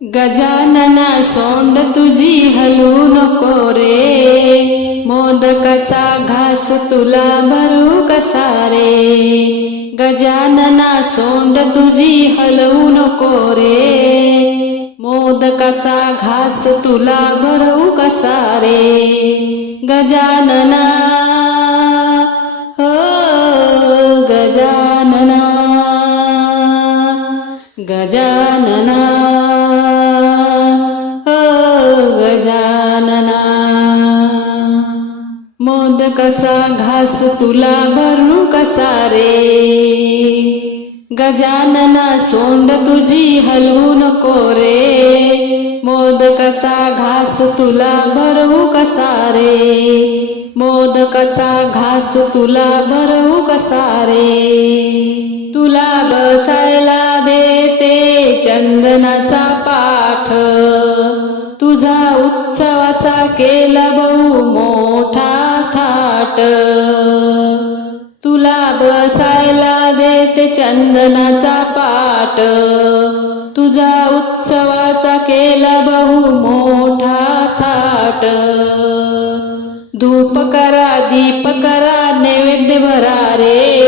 गजानना सोंड तुझी हलू नको रे मोदकाचा घास तुला भरू कसा रे गजानना सोंड तुझी हलवू नको रे मोदकाचा घास तुला भरू कसा रे गजानना हो गजानना गजानना. मोदकाचा घास तुला भरू कसा रे? गजानना सोंड तुझी हलवू नको रे. मोदकाचा घास तुला भरवू कसा रे? मोदकाचा घास तुला भरवू कसा रे? तुला बसायला देते चंदनाचा पाठ. तुझा उत्सवाचा केला बहु मोठा थाट. तुला बसायला देते चंदनाचा पाट. तुझा उत्सवाचा केला बहु मोठा थाट. धूप करा दीप करा नैवेद्य भरा रे.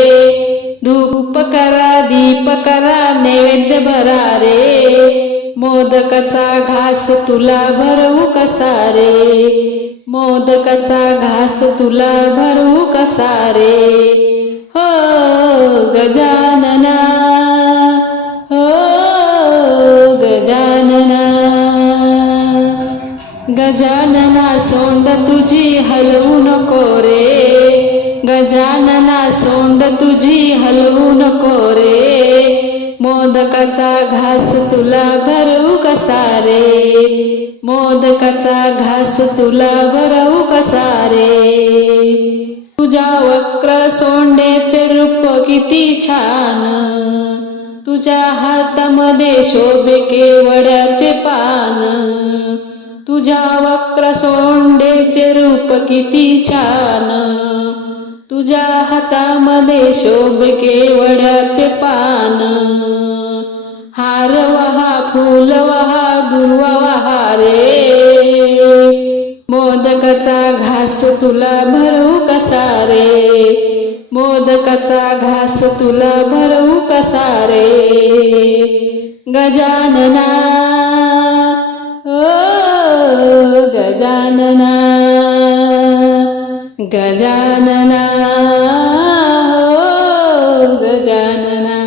धूप करा दीप करा नैवेद्य भरा रे. मोदकाचा घास तुला भरवू कसा रे? मोदकाचा घास तुला भरवू कसा रे? हो गजानना. हो गजानना. गजानना सोंड तुझी हलवू नको रे. गजानना सोंड तुझी हलवू नको रे. मोदकाचा घास तुला भरवू कसा रे? मोदकाचा घास तुला भरवू कसा रे? तुझ्या वक्र सोंडेचे रूप किती छान. तुझ्या हातामध्ये शोभे केवड्याचे पान. तुझ्या वक्र सोंडेचे रूप किती छान. तुझ्या हातामध्ये शोभ केवड्याचे पान. हार वहा फुल वहा दुर्वा वहा रे. मोदकाचा घास तुला भरू कसा रे? मोदकाचा घास तुला भरू कसा रे? गजानना ओ गजानना. गजानना हो गजानना.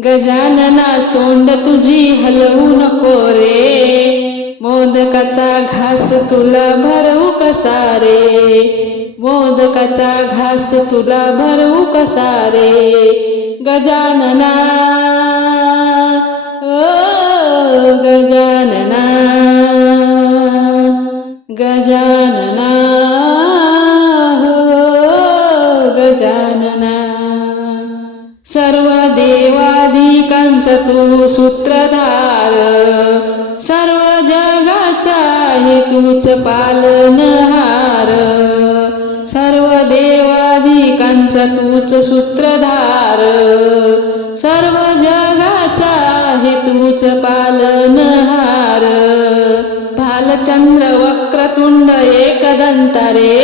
गजानना सोंड तुझी हलवू नको रे. मोदकाचा घास तुला भरवू कसा रे? मोदकाचा घास तुला भरवू कसा रे? गजानना ओ गजानना. गजा सर्व देवाधिकांचा तू सूत्रधार. सर्व जगाचा हे तूच पालनहार सर्व देवाधिकांचा तूच सूत्रधार. सर्व जगाचा हे तूच पालनहार भालचंद्र वक्रतुंड एकदंत रे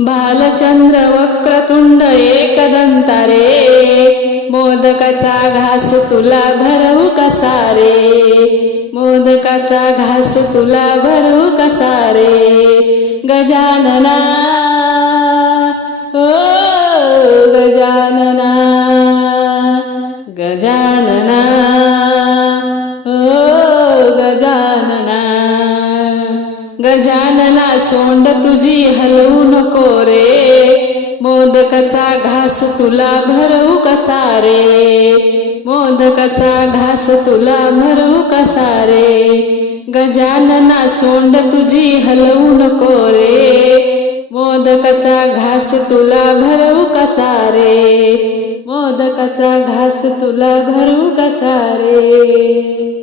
भालचंद्र वक्रतुंड एकदंत रे मोदकाचा घास तुला भरवू कसा रे? मोदकाचा घास तुला भरवू कसा रे? गजानना ओ गजानना गजानना ओ गजानना गजानना सोंड तुझी हलवू नको रे. मोदकाचा घास तुला भरवू कसा रे मोदकाचा घास तुला भरवू कसा रे गजानना सोंड तुझी हलवू नको रे मोदकाचा घास तुला भरवू कसा रे मोदकाचा घास तुला भरवू कसा रे